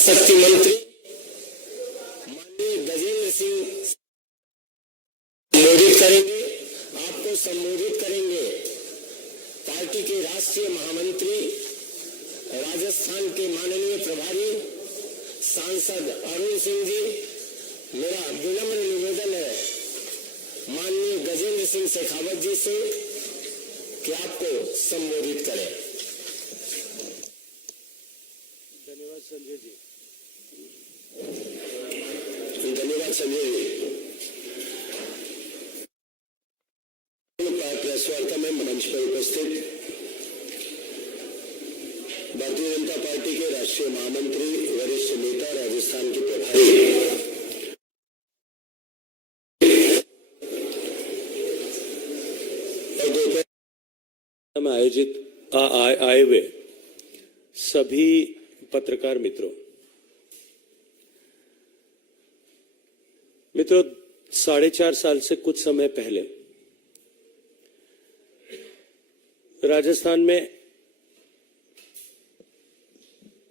शक्ति मंत्री माननीय गजेंद्र सिंह संबोधित करेंगे। आपको संबोधित करेंगे पार्टी के राष्ट्रीय महामंत्री, राजस्थान के माननीय प्रभारी सांसद अरुण सिंह जी। मेरा विनम्र निवेदन है माननीय गजेंद्र सिंह शेखावत जी से कि आपको संबोधित करें। धन्यवाद संजय जी। धन्यवाद संजय जी। प्रेस वार्ता में मंच पर उपस्थित भारतीय जनता पार्टी के राष्ट्रीय महामंत्री, वरिष्ठ नेता, राजस्थान के प्रभारी में आयोजित आए हुए सभी पत्रकार मित्रों, 4.5 साल से कुछ समय पहले राजस्थान में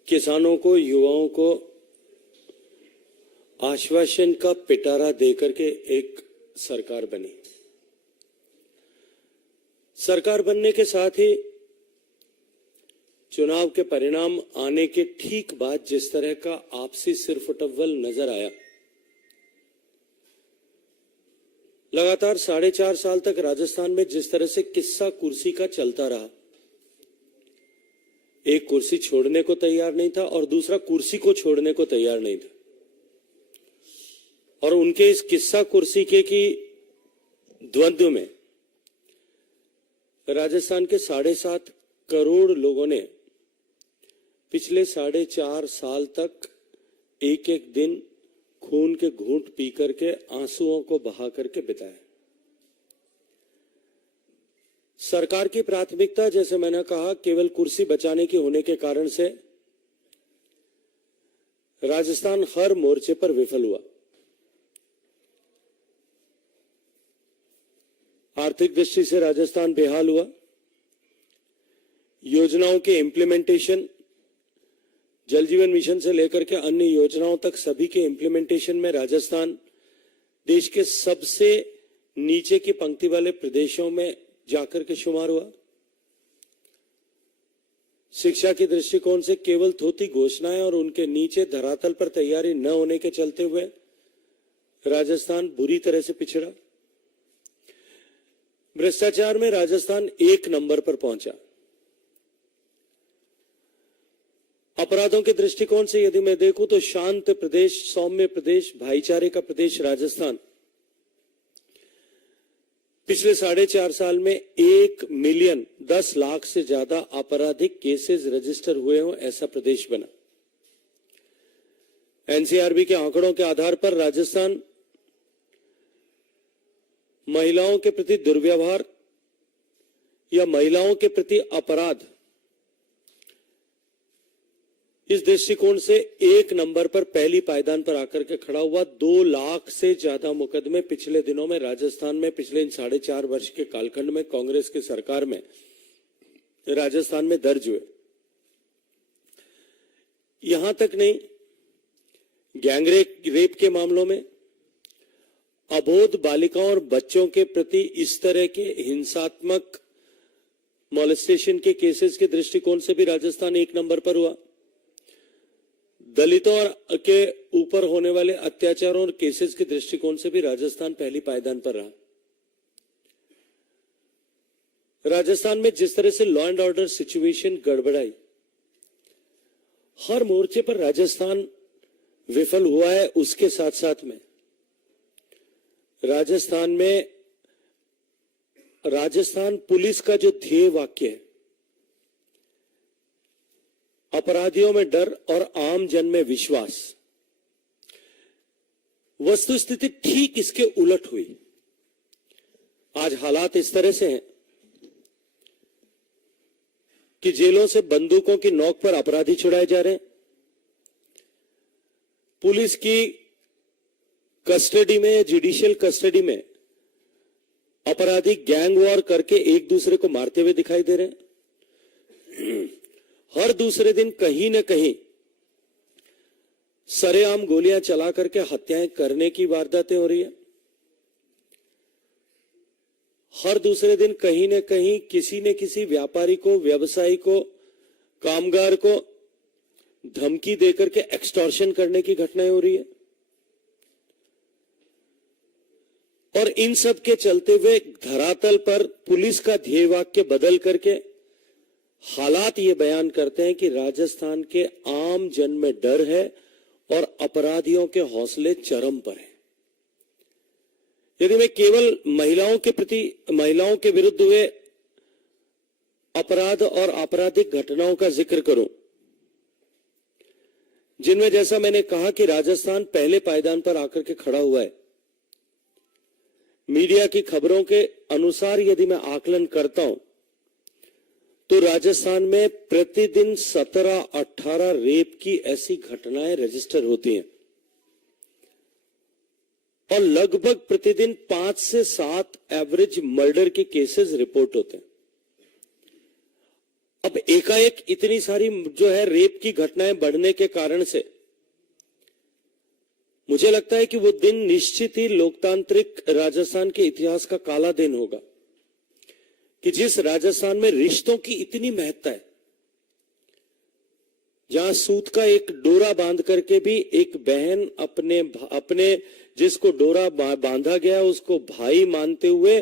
किसानों को, युवाओं को आश्वासन का पिटारा देकर के एक सरकार बनी। सरकार बनने के साथ ही चुनाव के परिणाम आने के ठीक बाद जिस तरह का आपसी सिरफुटव्वल नजर आया, लगातार 4.5 साल तक राजस्थान में जिस तरह से किस्सा कुर्सी का चलता रहा, एक कुर्सी छोड़ने को तैयार नहीं था और दूसरा कुर्सी को छोड़ने को तैयार नहीं था, और उनके इस किस्सा कुर्सी के की द्वंद्व में राजस्थान के 7.5 करोड़ लोगों ने पिछले 4.5 साल तक एक एक दिन खून के घूंट पी करके, आंसुओं को बहा करके बिताया। सरकार की प्राथमिकता, जैसे मैंने कहा, केवल कुर्सी बचाने की होने के कारण से राजस्थान हर मोर्चे पर विफल हुआ। आर्थिक दृष्टि से राजस्थान बेहाल हुआ। योजनाओं के इंप्लीमेंटेशन, जल जीवन मिशन से लेकर के अन्य योजनाओं तक सभी के इंप्लीमेंटेशन में राजस्थान देश के सबसे नीचे की पंक्ति वाले प्रदेशों में जाकर के शुमार हुआ। शिक्षा के दृष्टिकोण से केवल थोथी घोषणाएं और उनके नीचे धरातल पर तैयारी न होने के चलते हुए राजस्थान बुरी तरह से पिछड़ा। भ्रष्टाचार में राजस्थान 1 नंबर पर पहुंचा। अपराधों के दृष्टिकोण से यदि मैं देखूं तो शांत प्रदेश, सौम्य प्रदेश, भाईचारे का प्रदेश राजस्थान पिछले 4.5 साल में 1,10,00,000 से ज्यादा आपराधिक केसेस रजिस्टर हुए हों, ऐसा प्रदेश बना। एनसीआरबी के आंकड़ों के आधार पर राजस्थान महिलाओं के प्रति दुर्व्यवहार या महिलाओं के प्रति अपराध, इस दृष्टिकोण से 1 नंबर पर पहली पायदान पर आकर के खड़ा हुआ। 2 लाख से ज्यादा मुकदमे पिछले दिनों में राजस्थान में, पिछले इन 4.5 वर्ष के कालखंड में कांग्रेस की सरकार में राजस्थान में दर्ज हुए। यहां तक नहीं, गैंग रेप के मामलों में, अबोध बालिकाओं और बच्चों के प्रति इस तरह के हिंसात्मक मॉलेस्टेशन के केसेस के दृष्टिकोण से भी राजस्थान 1 नंबर पर हुआ। दलितों के ऊपर होने वाले अत्याचारों और केसेस के दृष्टिकोण से भी राजस्थान पहली पायदान पर रहा। राजस्थान में जिस तरह से लॉ एंड ऑर्डर सिचुएशन गड़बड़ाई, हर मोर्चे पर राजस्थान विफल हुआ है। उसके साथ साथ में राजस्थान पुलिस का जो ध्येय वाक्य है, अपराधियों में डर और आम जन में विश्वास, वस्तुस्थिति ठीक इसके उलट हुई। आज हालात इस तरह से हैं कि जेलों से बंदूकों की नोक पर अपराधी छुड़ाए जा रहे हैं। पुलिस की कस्टडी में, जुडिशियल कस्टडी में अपराधी गैंग वॉर करके एक दूसरे को मारते हुए दिखाई दे रहे हैं। हर दूसरे दिन कहीं न कहीं सरेआम गोलियां चला करके हत्याएं करने की वारदातें हो रही है। हर दूसरे दिन कहीं न कहीं किसी न किसी व्यापारी को, व्यवसायी को, कामगार को धमकी देकर के एक्सटॉर्शन करने की घटनाएं हो रही है। और इन सब के चलते हुए धरातल पर पुलिस का ध्येय वाक्य बदल करके हालात ये बयान करते हैं कि राजस्थान के आम जन में डर है और अपराधियों के हौसले चरम पर हैं। यदि मैं केवल महिलाओं के विरुद्ध हुए अपराध और आपराधिक घटनाओं का जिक्र करूं, जिनमें जैसा मैंने कहा कि राजस्थान पहले पायदान पर आकर के खड़ा हुआ है। मीडिया की खबरों के अनुसार यदि मैं आकलन करता हूं तो राजस्थान में प्रतिदिन 17-18 रेप की ऐसी घटनाएं रजिस्टर होती हैं और लगभग प्रतिदिन 5 से 7 एवरेज मर्डर के केसेस रिपोर्ट होते हैं। अब एकाएक इतनी सारी जो है रेप की घटनाएं बढ़ने के कारण से मुझे लगता है कि वो दिन निश्चित ही लोकतांत्रिक राजस्थान के इतिहास का काला दिन होगा कि जिस राजस्थान में रिश्तों की इतनी महत्ता है, जहां सूत का एक डोरा बांध करके भी एक बहन अपने जिसको डोरा बांधा गया उसको भाई मानते हुए,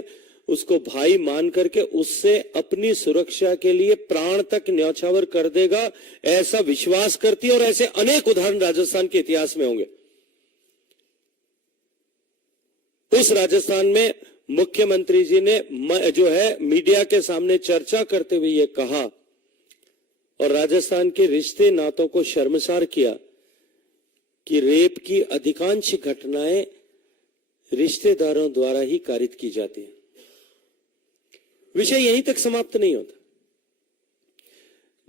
उसको भाई मान करके उससे अपनी सुरक्षा के लिए प्राण तक न्यौछावर कर देगा, ऐसा विश्वास करती है। और ऐसे अनेक उदाहरण राजस्थान के इतिहास में होंगे। उस राजस्थान में मुख्यमंत्री जी ने जो है मीडिया के सामने चर्चा करते हुए ये कहा और राजस्थान के रिश्ते नातों को शर्मसार किया कि रेप की अधिकांश घटनाएं रिश्तेदारों द्वारा ही कारित की जाती है। विषय यहीं तक समाप्त नहीं होता।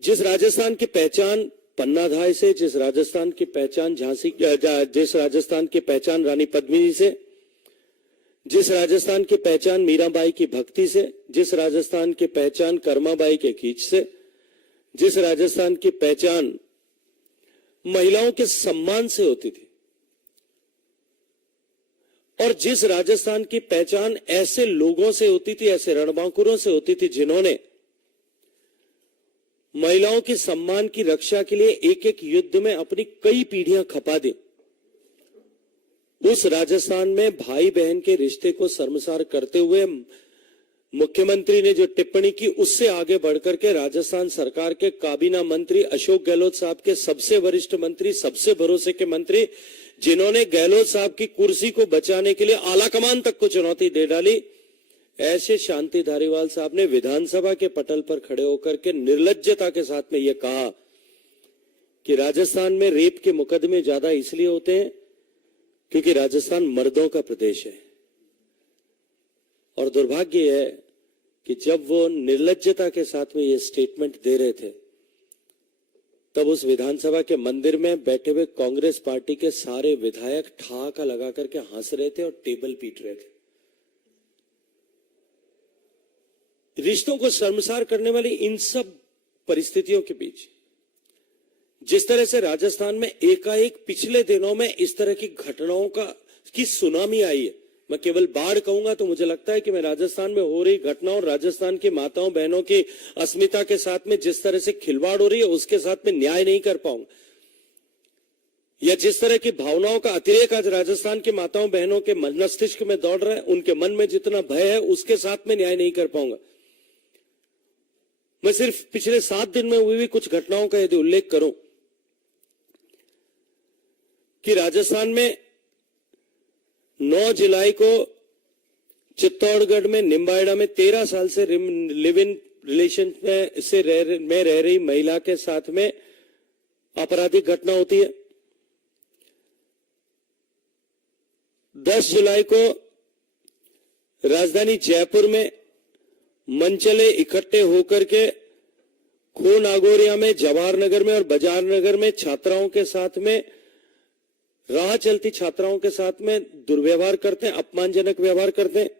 जिस राजस्थान की पहचान पन्नाधाय से, जिस राजस्थान की पहचान जिस राजस्थान की पहचान रानी पद्मिनी से, जिस राजस्थान की पहचान मीराबाई की भक्ति से, जिस राजस्थान की पहचान कर्माबाई के खींच से, जिस राजस्थान की पहचान महिलाओं के सम्मान से होती थी और जिस राजस्थान की पहचान ऐसे लोगों से होती थी, ऐसे रणबांकुरों से होती थी जिन्होंने महिलाओं के सम्मान की रक्षा के लिए एक एक युद्ध में अपनी कई पीढ़ियां खपा दी, उस राजस्थान में भाई बहन के रिश्ते को शर्मसार करते हुए मुख्यमंत्री ने जो टिप्पणी की उससे आगे बढ़कर के राजस्थान सरकार के काबीना मंत्री अशोक गहलोत साहब के सबसे वरिष्ठ मंत्री, सबसे भरोसे के मंत्री, जिन्होंने गहलोत साहब की कुर्सी को बचाने के लिए आलाकमान तक को चुनौती दे डाली, ऐसे शांति धारीवाल साहब ने विधानसभा के पटल पर खड़े होकर के निर्लज्जता के साथ में यह कहा कि राजस्थान में रेप के मुकदमे ज्यादा इसलिए होते हैं क्योंकि राजस्थान मर्दों का प्रदेश है। और दुर्भाग्य है कि जब वो निर्लज्जता के साथ में ये स्टेटमेंट दे रहे थे तब उस विधानसभा के मंदिर में बैठे हुए कांग्रेस पार्टी के सारे विधायक ठहाका लगा करके हंस रहे थे और टेबल पीट रहे थे। रिश्तों को शर्मसार करने वाली इन सब परिस्थितियों के बीच जिस तरह से राजस्थान में एकाएक पिछले दिनों में इस तरह की घटनाओं की सुनामी आई है, मैं केवल बाढ़ कहूंगा तो मुझे लगता है कि मैं राजस्थान में हो रही घटनाओं, राजस्थान की माताओं बहनों की अस्मिता के साथ में जिस तरह से खिलवाड़ हो रही है उसके साथ में न्याय नहीं कर पाऊंगा, या जिस तरह की भावनाओं का अतिरेक आज राजस्थान की माताओं बहनों के मस्तिष्क में दौड़ रहा है, उनके मन में जितना भय है उसके साथ में न्याय नहीं कर पाऊंगा। मैं सिर्फ पिछले 7 दिन में हुई कुछ घटनाओं का यदि उल्लेख करूं कि राजस्थान में 9 जुलाई को चित्तौड़गढ़ में निम्बाहेड़ा में 13 साल से लिव इन रिलेशन में रह रही महिला के साथ में आपराधिक घटना होती है। 10 जुलाई को राजधानी जयपुर में मनचले इकट्ठे होकर के खो नागौरिया में, जवाहर नगर में और बाजार नगर में छात्राओं के साथ में, राह चलती छात्राओं के साथ में दुर्व्यवहार करते हैं, अपमानजनक व्यवहार करते हैं।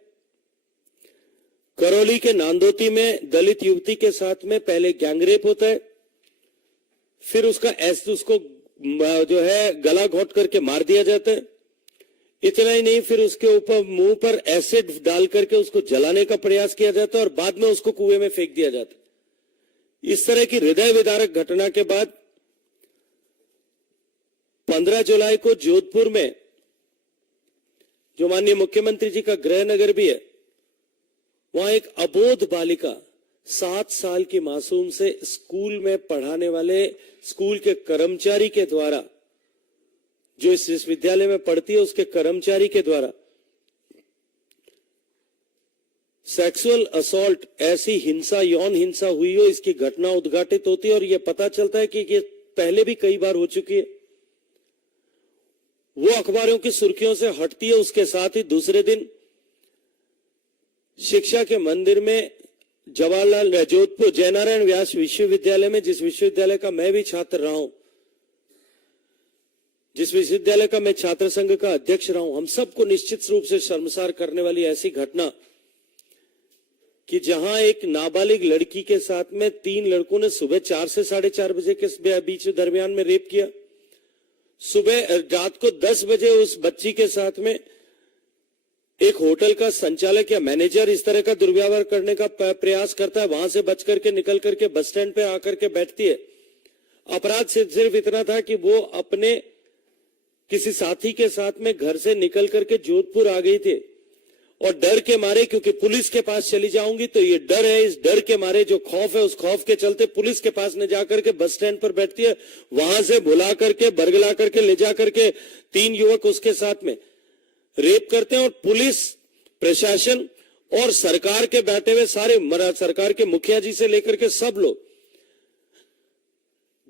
करौली के नांदोती में दलित युवती के साथ में पहले गैंगरेप होता है, फिर उसको जो है गला घोट करके मार दिया जाता है। इतना ही नहीं, फिर उसके ऊपर मुंह पर एसिड डाल करके उसको जलाने का प्रयास किया जाता है और बाद में उसको कुएं में फेंक दिया जाता है। इस तरह की हृदय विदारक घटना के बाद 15 जुलाई को जोधपुर में, जो माननीय मुख्यमंत्री जी का गृह नगर भी है, वहां एक अबोध बालिका 7 साल की मासूम से स्कूल में पढ़ाने वाले स्कूल के कर्मचारी के द्वारा, जो इस विश्वविद्यालय में पढ़ती है उसके कर्मचारी के द्वारा सेक्सुअल असॉल्ट, ऐसी हिंसा, यौन हिंसा हुई हो, इसकी घटना उद्घाटित होती है और यह पता चलता है कि ये पहले भी कई बार हो चुकी है। वो अखबारों की सुर्खियों से हटती है। उसके साथ ही दूसरे दिन शिक्षा के मंदिर में जवाहरलाल जोधपुर जयनारायण व्यास विश्वविद्यालय में, जिस विश्वविद्यालय का मैं भी छात्र रहा हूं, जिस विश्वविद्यालय का मैं छात्र संघ का अध्यक्ष रहा हूं, हम सबको निश्चित रूप से शर्मसार करने वाली ऐसी घटना कि जहां एक नाबालिग लड़की के साथ में 3 लड़कों ने सुबह 4 से 4:30 बजे के बीच दरमियान में रेप किया। सुबह रात को 10 बजे उस बच्ची के साथ में एक होटल का संचालक या मैनेजर इस तरह का दुर्व्यवहार करने का प्रयास करता है। वहां से बच करके निकल करके बस स्टैंड पे आकर के बैठती है। अपराध सिर्फ इतना था कि वो अपने किसी साथी के साथ में घर से निकल करके जोधपुर आ गई थी और डर के मारे, क्योंकि पुलिस के पास चली जाऊंगी तो ये डर है, इस डर के मारे जो खौफ है, उस खौफ के चलते पुलिस के पास न जाकर के बस स्टैंड पर बैठती है। वहां से बुला करके बरगला करके ले जा करके 3 युवक उसके साथ में रेप करते हैं और पुलिस प्रशासन और सरकार के बैठे हुए सारे सरकार के मुखिया जी से लेकर के सब लोग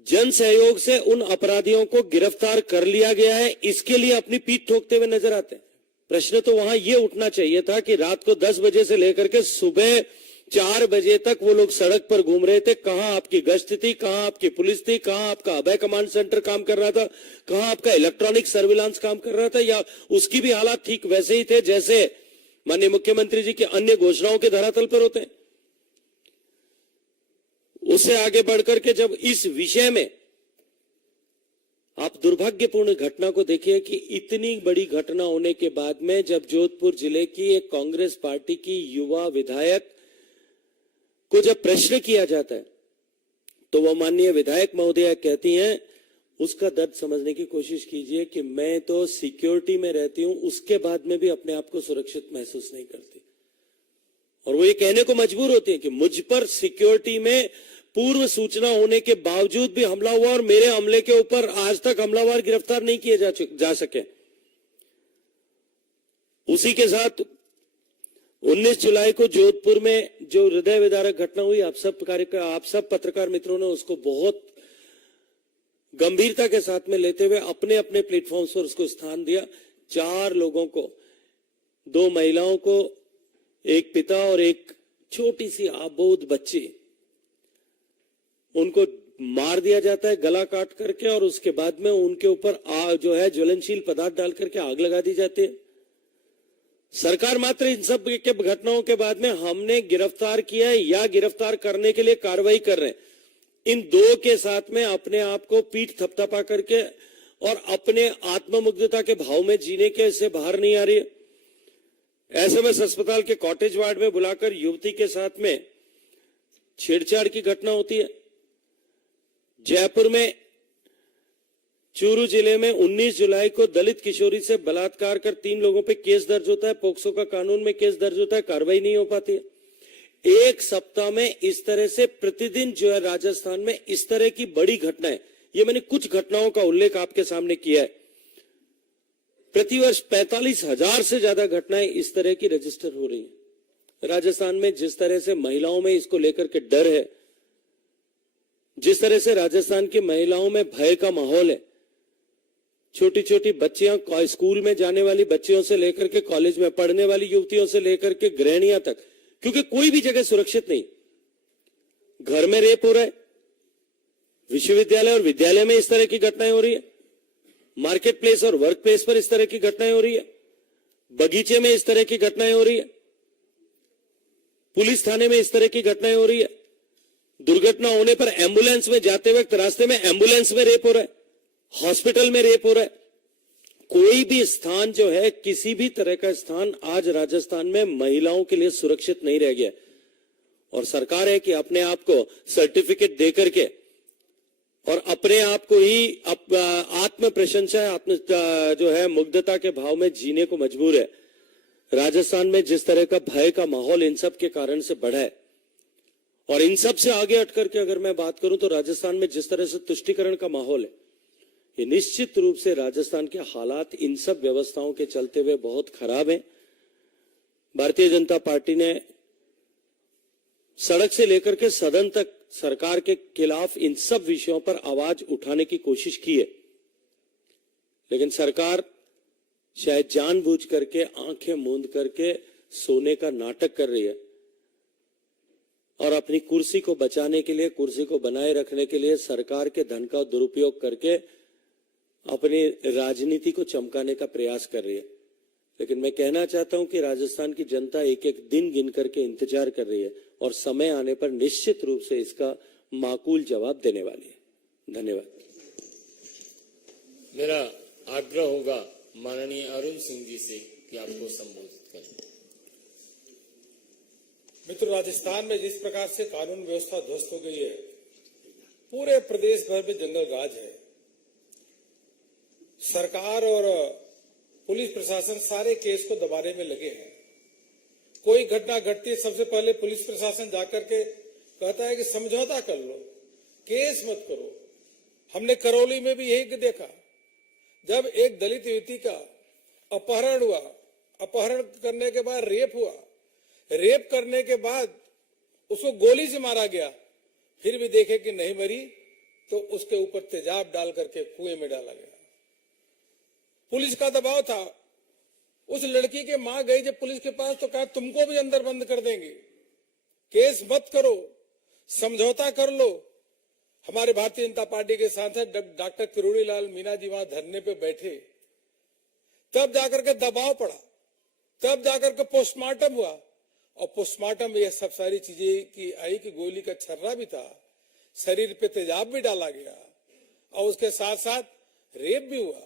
जन सहयोग से उन अपराधियों को गिरफ्तार कर लिया गया है। इसके लिए अपनी पीठ ठोकते हुए नजर आते हैं। प्रश्न तो वहां यह उठना चाहिए था कि रात को 10 बजे से लेकर के सुबह 4 बजे तक वो लोग सड़क पर घूम रहे थे। कहां आपकी गश्त थी, कहां आपकी पुलिस थी, कहां आपका अभय कमांड सेंटर काम कर रहा था, कहां आपका इलेक्ट्रॉनिक सर्विलांस काम कर रहा था, या उसकी भी हालात ठीक वैसे ही थे जैसे माननीय मुख्यमंत्री जी की अन्य घोषणाओं के धरातल पर होते हैं। उससे आगे बढ़कर के जब इस विषय में आप दुर्भाग्यपूर्ण घटना को देखिए कि इतनी बड़ी घटना होने के बाद में जब जोधपुर जिले की एक कांग्रेस पार्टी की युवा विधायक को जब प्रश्न किया जाता है तो वो माननीय विधायक महोदया कहती हैं, उसका दर्द समझने की कोशिश कीजिए कि मैं तो सिक्योरिटी में रहती हूं, उसके बाद में भी अपने आप को सुरक्षित महसूस नहीं करती। और वो ये कहने को मजबूर होती है कि मुझ पर सिक्योरिटी में पूर्व सूचना होने के बावजूद भी हमला हुआ और मेरे हमले के ऊपर आज तक हमलावर गिरफ्तार नहीं किए जा सके। उसी के साथ 19 जुलाई को जोधपुर में जो हृदय विदारक घटना हुई, आप सब पत्रकार मित्रों ने उसको बहुत गंभीरता के साथ में लेते हुए अपने अपने प्लेटफॉर्म पर उसको स्थान दिया। 4 लोगों को, 2 महिलाओं को, एक पिता और एक छोटी सी अबोध बच्ची, उनको मार दिया जाता है गला काट करके और उसके बाद में उनके ऊपर जो है ज्वलनशील पदार्थ डाल करके आग लगा दी जाती है। सरकार मात्र इन सब के घटनाओं के बाद में हमने गिरफ्तार किया है या गिरफ्तार करने के लिए कार्रवाई कर रहे हैं, इन 2 के साथ में अपने आप को पीठ थपथपा करके और अपने आत्ममुग्धता के भाव में जीने के से बाहर नहीं आ रही है। एसएमएस अस्पताल के कॉटेज वार्ड में बुलाकर युवती के साथ में छेड़छाड़ की घटना होती है। जयपुर में चूरू जिले में 19 जुलाई को दलित किशोरी से बलात्कार कर 3 लोगों पे केस दर्ज होता है। पोक्सो का कानून में केस दर्ज होता है, कार्रवाई नहीं हो पाती है। एक सप्ताह में इस तरह से प्रतिदिन जो है राजस्थान में इस तरह की बड़ी घटनाएं, ये मैंने कुछ घटनाओं का उल्लेख आपके सामने किया है। प्रतिवर्ष 45,000 से ज्यादा घटनाएं इस तरह की रजिस्टर हो रही है राजस्थान में। जिस तरह से महिलाओं में इसको लेकर के डर है, जिस तरह से राजस्थान की महिलाओं में भय का माहौल है, छोटी छोटी बच्चियां, स्कूल में जाने वाली बच्चियों से लेकर के कॉलेज में पढ़ने वाली युवतियों से लेकर के गृहिणियां तक, क्योंकि कोई भी जगह सुरक्षित नहीं। घर में रेप हो रहा है, विश्वविद्यालय और विद्यालय में इस तरह की घटनाएं हो रही है, मार्केट प्लेस और वर्क प्लेस पर इस तरह की घटनाएं हो रही है, बगीचे में इस तरह की घटनाएं हो रही है, पुलिस थाने में इस तरह की घटनाएं हो रही है, दुर्घटना होने पर एम्बुलेंस में जाते वक्त रास्ते में एम्बुलेंस में रेप हो रहा है। हॉस्पिटल में रेप हो रहा है। कोई भी स्थान जो है, किसी भी तरह का स्थान आज राजस्थान में महिलाओं के लिए सुरक्षित नहीं रह गया। और सरकार है कि अपने आप को सर्टिफिकेट देकर के और अपने आप को ही आत्म प्रशंसा, आत्म जो है मुग्धता के भाव में जीने को मजबूर है। राजस्थान में जिस तरह का भय का माहौल इन सब के कारण से बढ़ा है, और इन सब से आगे हट करके अगर मैं बात करूं तो राजस्थान में जिस तरह से तुष्टीकरण का माहौल है, ये निश्चित रूप से राजस्थान के हालात इन सब व्यवस्थाओं के चलते हुए बहुत खराब हैं। भारतीय जनता पार्टी ने सड़क से लेकर के सदन तक सरकार के खिलाफ इन सब विषयों पर आवाज उठाने की कोशिश की है, लेकिन सरकार शायद जानबूझ करके आंखें मूंद करके सोने का नाटक कर रही है और अपनी कुर्सी को बचाने के लिए, कुर्सी को बनाए रखने के लिए सरकार के धन का दुरुपयोग करके अपनी राजनीति को चमकाने का प्रयास कर रही है। लेकिन मैं कहना चाहता हूं कि राजस्थान की जनता एक एक दिन गिन करके इंतजार कर रही है और समय आने पर निश्चित रूप से इसका माकूल जवाब देने वाली है। धन्यवाद। मेरा आग्रह होगा माननीय अरुण सिंह जी से कि आपको संबोधित करें। मित्र, राजस्थान में जिस प्रकार से कानून व्यवस्था ध्वस्त हो गई है, पूरे प्रदेश भर में जंगल राज है। सरकार और पुलिस प्रशासन सारे केस को दबाने में लगे हैं। कोई घटना घटती है, सबसे पहले पुलिस प्रशासन जाकर के कहता है कि समझौता कर लो, केस मत करो। हमने करौली में भी यही देखा, जब एक दलित युवती का अपहरण हुआ, अपहरण करने के बाद रेप हुआ, रेप करने के बाद उसको गोली से मारा गया, फिर भी देखे कि नहीं मरी तो उसके ऊपर तेजाब डाल करके कुएं में डाला गया। पुलिस का दबाव था। उस लड़की के मां गई जब पुलिस के पास तो कहा तुमको भी अंदर बंद कर देंगे, केस मत करो, समझौता कर लो। हमारे भारतीय जनता पार्टी के सांसद डॉक्टर किरोड़ी लाल मीणा जी वहां धरने पे बैठे, तब जाकर के दबाव पड़ा, तब जाकर के पोस्टमार्टम हुआ, और पोस्टमार्टम में यह सब सारी चीजें की आई कि गोली का छर्रा भी था, शरीर पे तेजाब भी डाला गया और उसके साथ साथ रेप भी हुआ।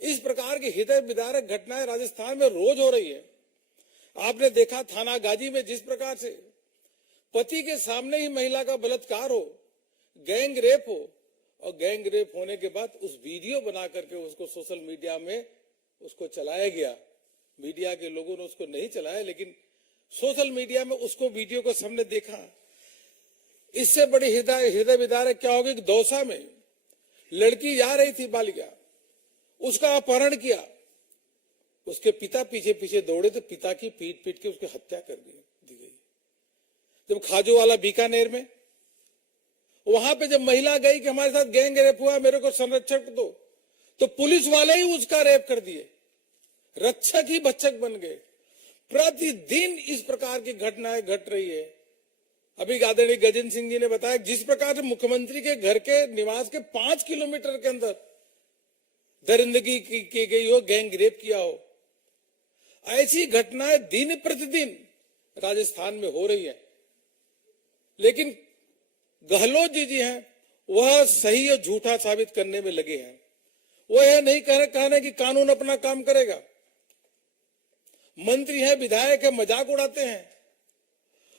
इस प्रकार की हृदय विदारक घटनाएं राजस्थान में रोज हो रही है। आपने देखा थाना गाजी में जिस प्रकार से पति के सामने ही महिला का बलात्कार हो, गैंग रेप हो, और गैंग रेप होने के बाद उस वीडियो बना करके उसको सोशल मीडिया में उसको चलाया गया। मीडिया के लोगों ने उसको नहीं चलाया, लेकिन सोशल मीडिया में उसको वीडियो को सबने देखा। इससे बड़ी हृदय विदारक क्या होगी कि दौसा में लड़की जा रही थी बालिका, उसका अपहरण किया, उसके पिता पीछे पीछे दौड़े तो पिता की पीट पीट के उसकी हत्या कर दी गई। जब खाजू वाला बीकानेर में, वहां पे जब महिला गई कि हमारे साथ गैंग रेप हुआ, मेरे को संरक्षक दो, तो पुलिस वाले ही उसका रेप कर दिए, रक्षक ही भक्षक बन गए। प्रतिदिन इस प्रकार की घटनाएं घट रही है। अभी आदरणीय गजेंद्र सिंह जी ने बताया जिस प्रकार से मुख्यमंत्री के घर के निवास के 5 किलोमीटर के अंदर दरिंदगी की गई हो, गैंग रेप किया हो, ऐसी घटनाएं दिन प्रतिदिन राजस्थान में हो रही है। लेकिन गहलोत जी हैं, वह सही और झूठा साबित करने में लगे हैं। वह यह नहीं कहने कि कानून अपना काम करेगा। मंत्री हैं, विधायक है, मजाक उड़ाते हैं।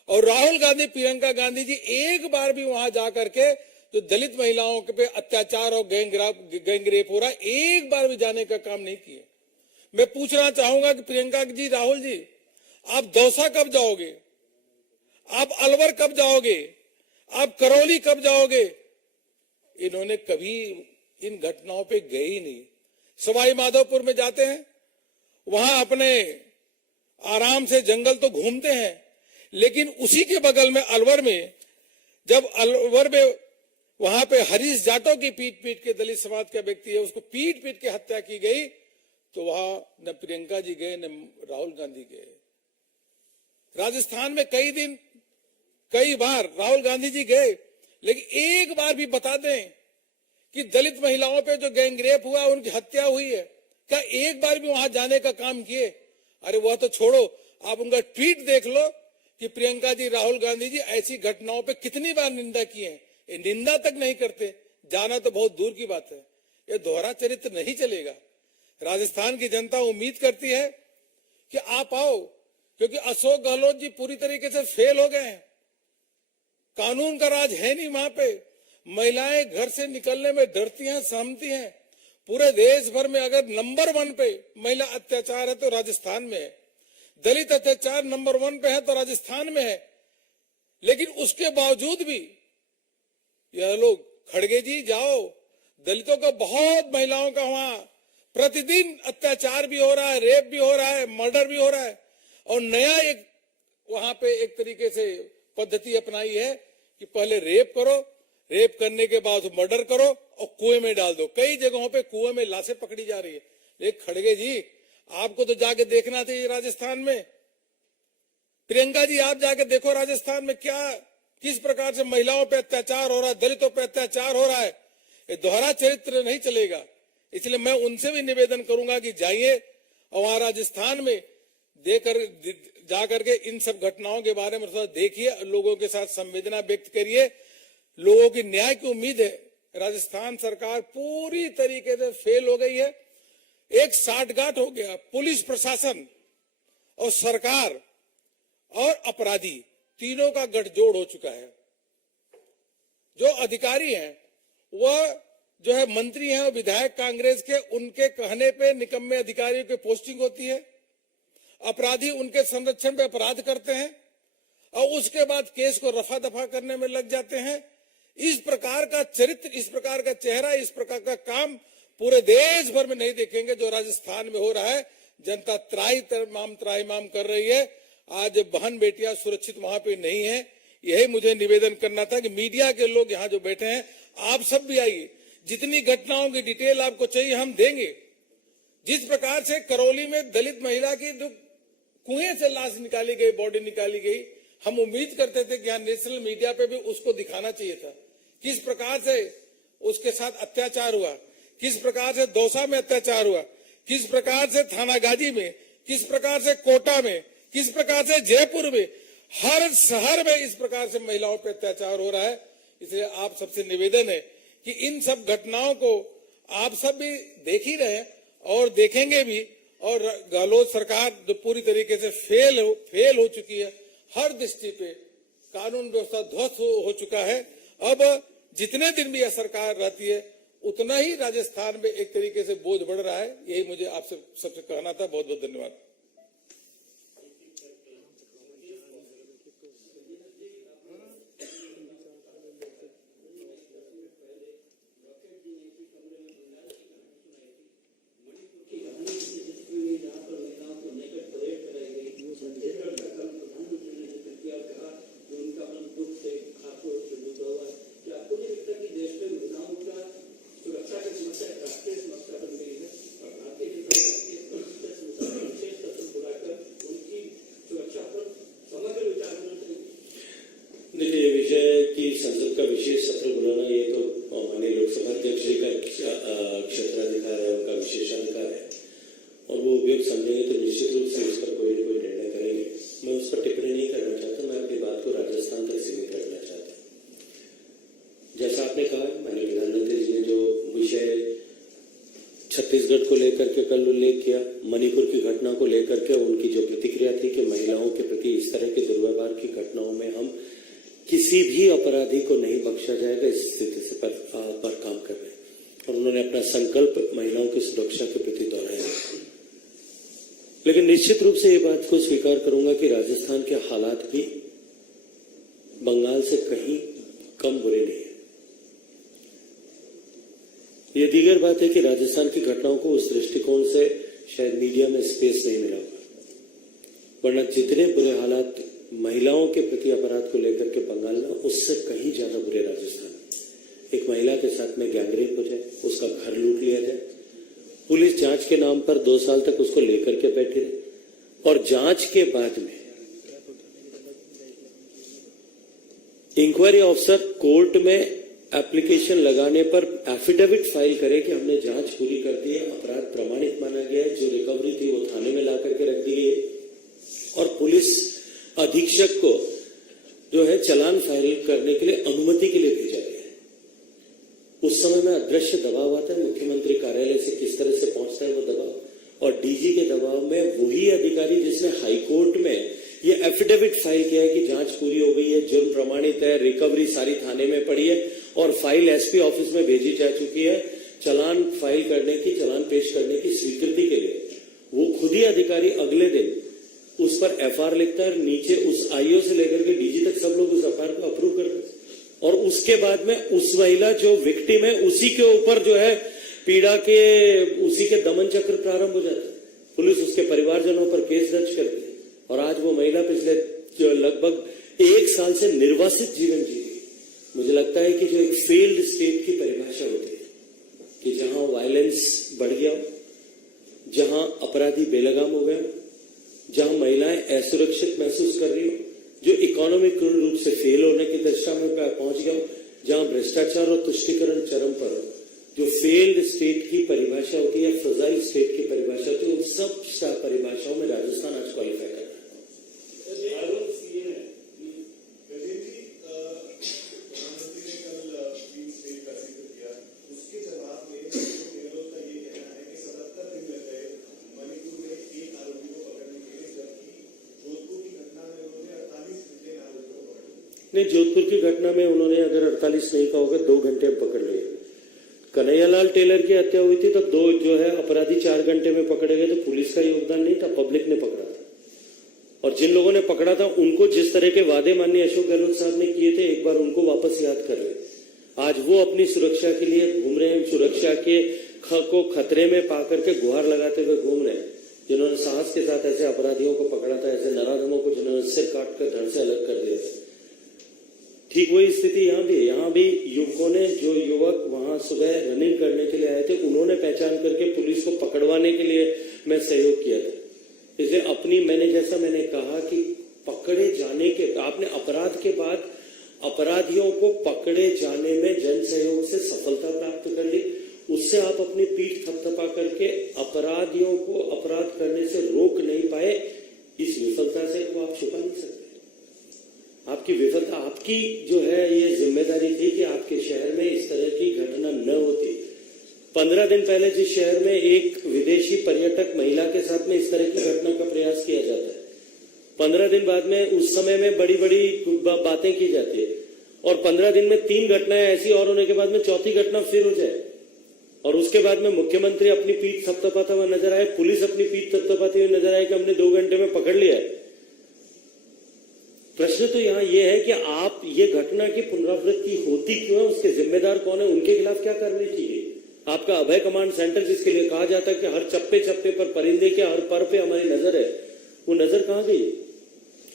और राहुल गांधी, प्रियंका गांधी जी एक बार भी वहां जाकर के जो दलित महिलाओं के पे अत्याचार और गैंग रेप हो रहा है, एक बार भी जाने का काम नहीं किए। मैं पूछना चाहूंगा कि प्रियंका जी, राहुल जी, आप दौसा कब जाओगे? आप अलवर कब जाओगे? आप करौली कब जाओगे? इन्होंने कभी इन घटनाओं पे गए ही नहीं। सवाई माधोपुर में जाते हैं, वहां अपने आराम से जंगल तो घूमते हैं, लेकिन उसी के बगल में अलवर में, जब अलवर में वहां पे हरीश जाटव की पीट पीट के दलित समाज का व्यक्ति है, उसको पीट पीट के हत्या की गई, तो वहां न प्रियंका जी गए न राहुल गांधी गए। राजस्थान में कई बार राहुल गांधी जी गए, लेकिन एक बार भी बता दें कि दलित महिलाओं पे जो गैंग रेप हुआ, उनकी हत्या हुई है, क्या एक बार भी वहां जाने का काम किए? अरे वह तो छोड़ो, आप उनका ट्वीट देख लो कि प्रियंका जी, राहुल गांधी जी ऐसी घटनाओं पे कितनी बार निंदा की है। निंदा तक नहीं करते, जाना तो बहुत दूर की बात है। ये दोहरा चरित्र नहीं चलेगा। राजस्थान की जनता उम्मीद करती है कि आप आओ, क्योंकि अशोक गहलोत जी पूरी तरीके से फेल हो गए हैं। कानून का राज है नहीं वहां पे। महिलाएं घर से निकलने में डरती हैं, सहमती हैं। पूरे देश भर में अगर नंबर 1 पे महिला अत्याचार है तो राजस्थान में है। दलित अत्याचार नंबर 1 पे है तो राजस्थान में है। लेकिन उसके बावजूद भी यह लोग, खड़गे जी जाओ, दलितों का बहुत, महिलाओं का वहां प्रतिदिन अत्याचार भी हो रहा है, रेप भी हो रहा है, मर्डर भी हो रहा है। और नया एक वहां पे एक तरीके से पद्धति अपनाई है कि पहले रेप करो, रेप करने के बाद मर्डर करो और कुएं में डाल दो। कई जगहों पे कुएं में लाशें पकड़ी जा रही है। लेकिन खड़गे जी, आपको तो जाके देखना चाहिए राजस्थान में। प्रियंका जी, आप जाके देखो राजस्थान में क्या, किस प्रकार से महिलाओं पे अत्याचार हो रहा है, दलितों पे अत्याचार हो रहा है। ये दोहरा चरित्र नहीं चलेगा। इसलिए मैं उनसे भी निवेदन करूंगा कि जाइए और वहां राजस्थान में जाकर के इन सब घटनाओं के बारे में थोड़ा देखिए, लोगों के साथ संवेदना व्यक्त करिए। लोगों की न्याय की उम्मीद है। राजस्थान सरकार पूरी तरीके से फेल हो गई है। एक साठगांठ हो गया। पुलिस प्रशासन और सरकार और अपराधी तीनों का गठजोड़ हो चुका है। जो अधिकारी हैं वह जो है मंत्री हैं और विधायक कांग्रेस के, उनके कहने पे निकम्मे अधिकारियों की पोस्टिंग होती है। अपराधी उनके संरक्षण पे अपराध करते हैं और उसके बाद केस को रफा दफा करने में लग जाते हैं। इस प्रकार का चरित्र, इस प्रकार का चेहरा, इस प्रकार का काम पूरे देश भर में नहीं देखेंगे जो राजस्थान में हो रहा है। जनता त्राहिमाम कर रही है। आज बहन बेटियां सुरक्षित वहां पे नहीं है। यही मुझे निवेदन करना था कि मीडिया के लोग यहाँ जो बैठे हैं, आप सब भी आइए। जितनी घटनाओं की डिटेल आपको चाहिए हम देंगे। जिस प्रकार से करौली में दलित महिला की जो कुएं से लाश निकाली गई, बॉडी निकाली गई, हम उम्मीद करते थे कि यहाँ नेशनल मीडिया पे भी उसको दिखाना चाहिए था। किस प्रकार से उसके साथ अत्याचार हुआ, किस प्रकार से दौसा में अत्याचार हुआ, किस प्रकार से थानागाजी में, किस प्रकार से कोटा में, किस प्रकार से जयपुर में, हर शहर में इस प्रकार से महिलाओं पर अत्याचार हो रहा है। इसलिए आप सबसे निवेदन है कि इन सब घटनाओं को आप सब भी देख ही रहे और देखेंगे भी। और गहलोत सरकार जो पूरी तरीके से फेल हो चुकी है, हर दृष्टि पे कानून व्यवस्था ध्वस्त हो चुका है। अब जितने दिन भी यह सरकार रहती है उतना ही राजस्थान में एक तरीके से बोझ बढ़ रहा है। यही मुझे आपसे सबसे कहना था। बहुत बहुत धन्यवाद। संसद का विशेष सत्र बुलाना, ये तो माननीय लोकसभा अध्यक्ष जी का क्षेत्राधिकार है, उनका विशेषाधिकार है और वो उपयोग समझेंगे तो निश्चित रूप से उस पर कोई न कोई निर्णय करेंगे। मैं उस पर टिप्पणी नहीं करना चाहता। मैं अपनी बात को राजस्थान तक सीमित रखना चाहता हूँ। जैसा आपने कहा, माननीय प्रधानमंत्री जी ने जो विषय छत्तीसगढ़ को लेकर के कल उल्लेख किया, मणिपुर की घटना को लेकर के उनकी जो प्रतिक्रिया थी कि महिलाओं के प्रति इस तरह के दुर्व्यवहार की घटनाओं में हम किसी भी अपराधी को नहीं बख्शा जाएगा, इस स्थिति से पर काम कर रहे हैं और उन्होंने अपना संकल्प महिलाओं की सुरक्षा के प्रति दोहराया। लेकिन निश्चित रूप से ये बात को स्वीकार करूंगा कि राजस्थान के हालात भी बंगाल से कहीं कम बुरे नहीं है। ये दीगर बात है कि राजस्थान की घटनाओं को उस दृष्टिकोण से शायद मीडिया में स्पेस नहीं मिला होगा, वरना जितने बुरे हालात महिलाओं के प्रति अपराध को लेकर के बंगाल में, उससे कहीं ज्यादा बुरे राजस्थान। एक महिला के साथ में गैंगरेप हो जाए, उसका घर लूट लिया जाए, पुलिस जांच के नाम पर 2 साल तक उसको लेकर के बैठी रहे और जांच के बाद में इंक्वायरी ऑफिसर कोर्ट में एप्लीकेशन लगाने पर एफिडेविट फाइल करे कि हमने जांच पूरी कर दी है, अपराध प्रमाणित माना गया है, जो रिकवरी थी वो थाने में ला करके रख दी गई और पुलिस अधीक्षक को जो है चालान फाइल करने के लिए अनुमति के लिए भेजा गया है। उस समय में अदृश्य दबाव आता है मुख्यमंत्री डीजी के दबाव में वही अधिकारी जिसने हाईकोर्ट में ये एफिडेविट फाइल किया है कि जांच पूरी हो गई है, जुर्म प्रमाणित है, रिकवरी सारी थाने में पड़ी है और फाइल एसपी ऑफिस में भेजी जा चुकी है चालान फाइल करने की, चालान पेश करने की स्वीकृति के लिए, वो खुद ही अधिकारी अगले दिन उस पर एफआईआर लिखता है, नीचे उस आईओ से लेकर के डीजी तक सब लोग उस एफआईआर को अप्रूव करते हैं और उसके बाद में उस महिला जो विक्टिम है उसी के ऊपर जो है पीड़ा के उसी के दमन चक्र प्रारंभ हो जाता है। पुलिस उसके परिवारजनों पर केस दर्ज करती है और आज वो महिला पिछले जो लगभग 1 साल से निर्वासित जीवन जी रही। मुझे लगता है कि जो एक फेल्ड स्टेट की परिभाषा होती है कि जहां वायलेंस बढ़ गया, जहां अपराधी बेलगाम हो गया, जहां महिलाएं असुरक्षित महसूस कर रही हो, जो इकोनॉमिक रूप से फेल होने की दशा में पहुंच गया, जहां भ्रष्टाचार और तुष्टीकरण चरम पर हो, जो फेल्ड स्टेट की परिभाषा होती है, फ्रजाइल स्टेट की परिभाषा होती है, उन सब परिभाषाओं में राजस्थान आज क्वालिफाई कर रहा है। नहीं, जोधपुर की घटना में उन्होंने अगर 48 नहीं कहा होगा 2 घंटे में पकड़ लिए। कन्हैयालाल टेलर की हत्या हुई थी तब 2 जो है अपराधी 4 घंटे में पकड़े गए, तो पुलिस का योगदान नहीं था, पब्लिक ने पकड़ा था। और जिन लोगों ने पकड़ा था उनको जिस तरह के वादे माननीय अशोक गहलोत साहब ने किए थे, एक बार उनको वापस याद कर रहे। आज वो अपनी सुरक्षा के लिए घूम रहे हैं, सुरक्षा के को खतरे में पा करके गुहार लगाते हुए घूम रहे हैं। जिन्होंने साहस के साथ ऐसे अपराधियों को पकड़ा था, ऐसे नराधमों को जिन्होंने सिर काट कर धड़ से अलग कर दिया। ठीक वही स्थिति यहाँ भी है। यहाँ भी युवकों ने, जो युवक वहां सुबह रनिंग करने के लिए आए थे, उन्होंने पहचान करके पुलिस को पकड़वाने के लिए मैं सहयोग किया था। इसलिए अपनी मैंने कहा कि पकड़े जाने के, आपने अपराध के बाद अपराधियों को पकड़े जाने में जन सहयोग से सफलता प्राप्त कर ली, उससे आप अपनी पीठ थपथपा करके अपराधियों को अपराध करने से रोक नहीं पाए, इस विफलता से को आप छुपा नहीं सकते। आपकी विफलता, आपकी जो है ये जिम्मेदारी थी कि आपके शहर में इस तरह की घटना न होती। 15 दिन पहले जिस शहर में एक विदेशी पर्यटक महिला के साथ में इस तरह की घटना का प्रयास किया जाता है, 15 दिन बाद में उस समय में बड़ी बड़ी बातें की जाती है और 15 दिन में 3 घटनाएं ऐसी और होने के बाद में चौथी घटना फिर हो जाए और उसके बाद में मुख्यमंत्री अपनी पीठ थपथपाता हुआ नजर आए, पुलिस अपनी पीठ थपथपाती हुई नजर आए कि हमने 2 घंटे में पकड़ लिया है। प्रश्न तो यहाँ ये है कि आप ये घटना की पुनरावृत्ति होती क्यों है, उसके जिम्मेदार कौन है, उनके खिलाफ क्या कार्रवाई की गई। आपका अभय कमांड सेंटर जिसके लिए कहा जाता है कि हर चप्पे चप्पे पर परिंदे के हर पर पे हमारी नजर है, वो नजर कहां गई।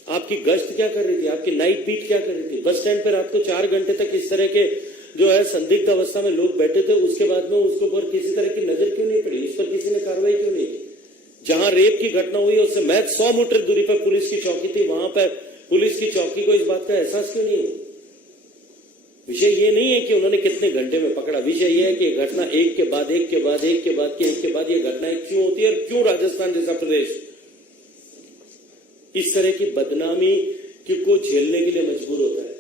आपकी गश्त क्या कर रही थी, आपकी नाइट बीट क्या कर रही थी। बस स्टैंड पर रात को 4 घंटे तक इस तरह के जो है संदिग्ध अवस्था में लोग बैठे थे, उसके बाद में उसके ऊपर किसी तरह की नजर क्यों नहीं पड़ी, इस पर किसी ने कार्रवाई क्यों नहीं की। जहां रेप की घटना हुई उससे महज 100 मीटर दूरी पर पुलिस की चौकी थी, वहां पर पुलिस की चौकी को इस बात का एहसास क्यों नहीं है। विषय ये नहीं है कि उन्होंने कितने घंटे में पकड़ा, विषय ये है कि घटना एक के बाद एक के बाद एक के बाद के एक के बाद ये घटनाएं क्यों होती है और क्यों राजस्थान जैसा प्रदेश इस तरह की बदनामी को झेलने के लिए मजबूर होता है।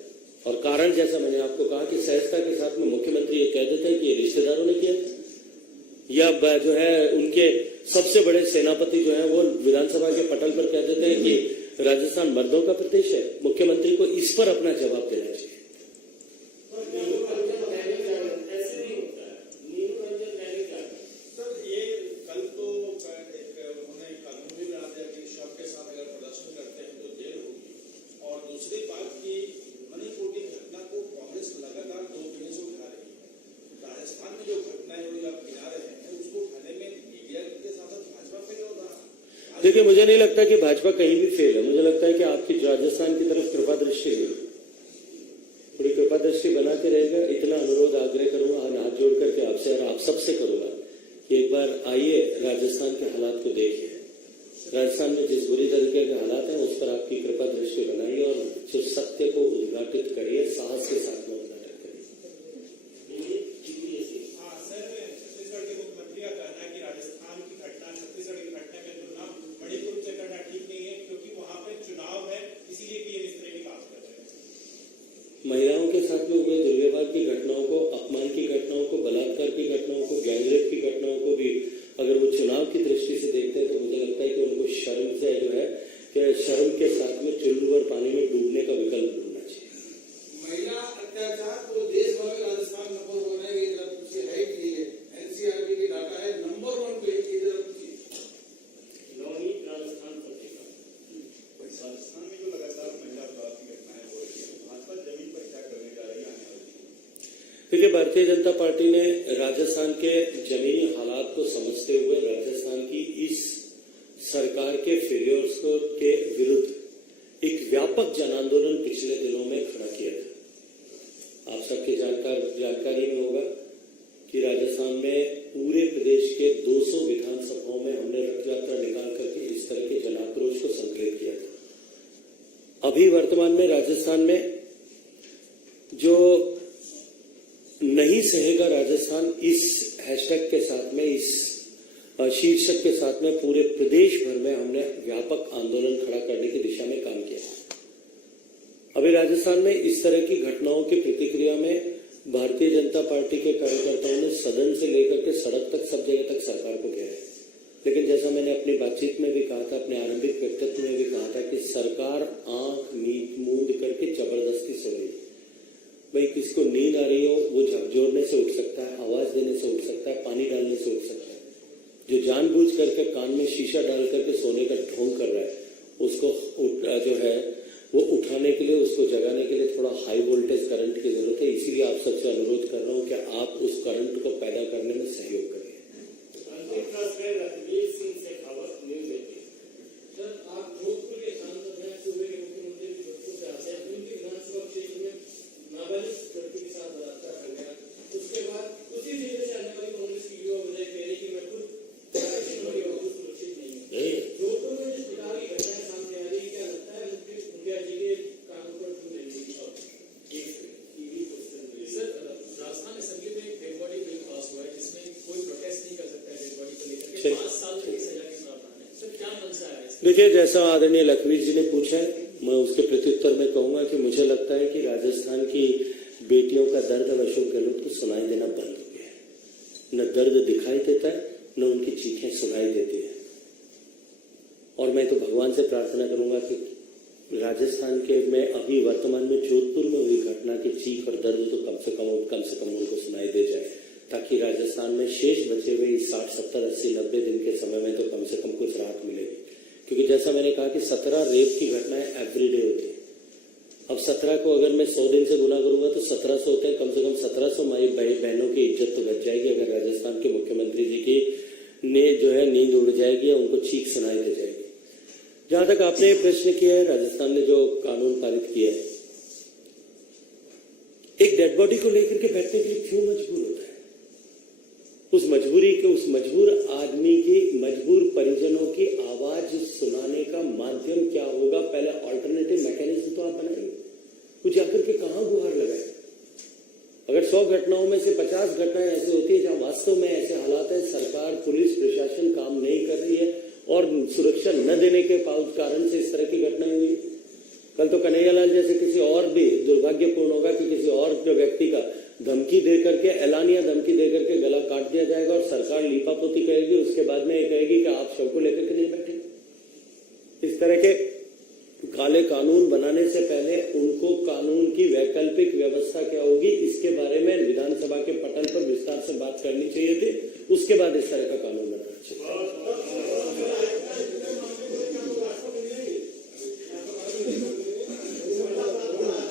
और कारण जैसा मैंने आपको कहा कि सहजता के साथ में मुख्यमंत्री ये कह देते हैं कि ये रिश्तेदारों ने किया, या जो है उनके सबसे बड़े सेनापति जो है वो विधानसभा के पटल पर कह देते हैं कि राजस्थान मर्दों का प्रदेश है। मुख्यमंत्री को इस पर अपना जवाब देना चाहिए। देखिए, मुझे नहीं लगता कि भाजपा कहीं भी फेल है। मुझे लगता है कि आपकी राजस्थान की तरफ कृपा दृष्टि है, थोड़ी कृपा दृष्टि बनाते रहेगा। इतना अनुरोध आग्रह करूंगा, हाथ जोड़ करके आपसे और आप सबसे करूंगा कि एक बार आइए राजस्थान के हालात को देखिए। राजस्थान में जिस बुरी तरीके के हालात हैं उस पर आपकी कृपा दृष्टि बनाइए और जो सत्य को उद्घाटित करिए, साहस के साथ में उद्घाटित करिए। महिलाओं के साथ में हुए दुर्व्यवहार की घटनाओं को, अपमान की घटनाओं को, बलात्कार की घटनाओं को, गैंगरेप की घटनाओं को भी अगर वो चुनाव की दृष्टि से देखते हैं भारतीय जनता पार्टी ने राजस्थान के जमीनी हालात को समझते हुए राजस्थान की इस सरकार के फेलियर्स के विरुद्ध एक व्यापक जन आंदोलन पिछले दिनों में खड़ा किया था। आप सबके जानकारी में होगा कि राजस्थान में पूरे प्रदेश के 200 विधानसभाओं में हमने रथ यात्रा निकाल करके इस तरह के जन आक्रोश को संकलित किया था। अभी वर्तमान में राजस्थान में जो नहीं सहेगा राजस्थान, इस हैशटैग के साथ में, इस शीर्षक के साथ में पूरे प्रदेश भर में हमने व्यापक आंदोलन खड़ा करने की दिशा में काम किया। अभी राजस्थान में इस तरह की घटनाओं की प्रतिक्रिया में भारतीय जनता पार्टी के कार्यकर्ताओं ने सदन से लेकर के सड़क तक सब जगह तक सरकार को घेरा है। लेकिन जैसा मैंने अपनी बातचीत में भी कहा था, अपने आरंभिक वक्तव्य में भी कहा था कि सरकार आंख मूंद करके जबरदस्ती सो रही है। भाई किसको नींद आ रही हो वो झकझोरने से उठ सकता है, आवाज देने से उठ सकता है, पानी डालने से उठ सकता है। जो जानबूझ करके कान में शीशा डाल करके सोने का ढोंग कर रहा है, उसको जो है वो उठाने के लिए, उसको जगाने के लिए थोड़ा हाई वोल्टेज करंट की जरूरत है। इसीलिए आप सबसे अनुरोध कर रहा हूं कि आप उस करंट को पैदा करने में सहयोग करिए। देखिए, जैसा आदरणीय लखवीर जी ने पूछा है, मैं उसके प्रत्युत्तर में कहूंगा कि मुझे लगता है कि राजस्थान की बेटियों का दर्द अब अशोक गहलोत को सुनाई देना बंद हो गया है। न दर्द दिखाई देता है, न उनकी चीखें सुनाई देती है। और मैं तो भगवान से प्रार्थना करूंगा कि राजस्थान के में अभी वर्तमान में जोधपुर में हुई घटना की चीख और दर्द तो कम से कम उनको सुनाई दे जाए, ताकि राजस्थान में शेष बचे हुए 60, 70, 80, 90 दिन के समय में तो कम से कम कुछ राहत मिलेगी। क्योंकि जैसा मैंने कहा कि 17 रेप की घटनाएं एवरीडे होती है। अब 17 को अगर मैं 100 दिन से गुना करूंगा तो 1700 होते हैं। कम से कम 1700 माई बहनों की इज्जत तो बच जाएगी अगर राजस्थान के मुख्यमंत्री जी की जो है नींद उड़ जाएगी या उनको चीख सुनाई दे जाएगी। जहां तक आपने प्रश्न किया है, राजस्थान ने जो कानून पारित किया है, एक डेड बॉडी को लेकर के बैठने के लिए क्यों मजबूर होता है? उस मजबूर आदमी की, मजबूर परिजनों की आवाज सुनाने का माध्यम क्या होगा? पहले ऑल्टरनेटिव मैकेनिज्म तो आप बनाइए। वो जाकर के कहां गुहार लगाए? अगर 100 घटनाओं में से 50 घटनाएं ऐसी होती है जहां वास्तव में ऐसे हालात है, सरकार, पुलिस प्रशासन काम नहीं कर रही है और सुरक्षा न देने के कारण से इस तरह की घटनाएं हुई। कल तो कन्हैयालाल जैसे किसी और भी दुर्भाग्यपूर्ण होगा कि किसी और व्यक्ति का धमकी दे करके, ऐलानिया धमकी दे करके गला काट दिया जाएगा और सरकार लीपापोती करेगी। उसके बाद में ये कहेगी कि आप शव को लेकर के नहीं बैठे। इस तरह के काले कानून बनाने से पहले उनको कानून की वैकल्पिक व्यवस्था क्या होगी, इसके बारे में विधानसभा के पटल पर विस्तार से बात करनी चाहिए थी। उसके बाद इस तरह का